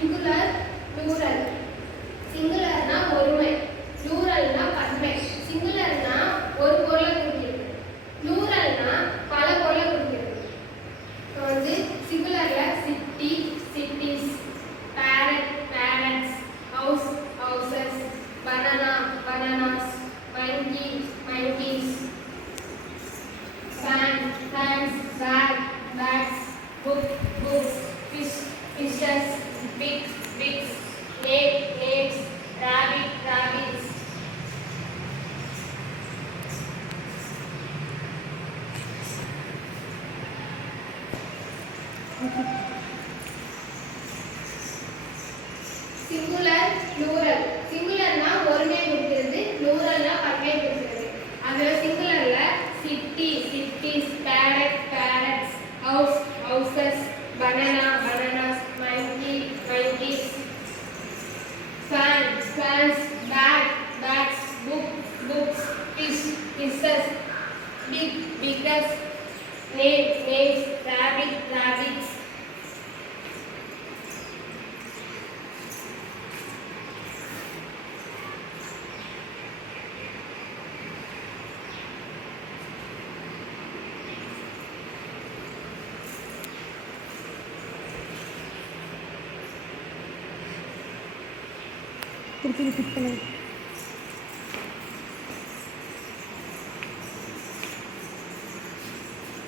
Singular plural. சிங்குலர்னா ஒருமை, ப்ளூரல்னா பன்மை. சிங்குலர்னா ஒரு பொருளை குறிக்கிறது, ப்ளூரல்னா பல பொருளை குறிக்கிறது. இப்போ வந்து சிங்குலர்ல city cities, parrot parrots, house houses, banana bananas, monkey monkeys, fan fans, bag bags, book books, fish fishes, pig pigs, snake snakes, rabbit rabbits. Singular plural. சிங்குலர்னா ஒருமை குறிக்கிறது, ப்ளூரல்னா பன்மை குறிக்கிறது. அதுல சிங்குலர்ல city cities, parrot parrots, house houses, banana bananas, monkey monkeys, fan fans, bag bags, book books, fish fishes, pig pigs, snake snakes, rabbit rabbits. திருப்பி repeat பண்ணு.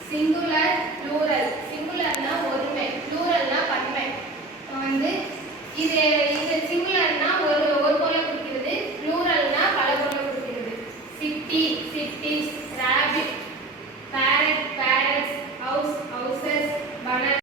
Singular plural. சிங்குலர்னா ஒருமை, ப்ளூரல்னா பன்மை. வந்து இது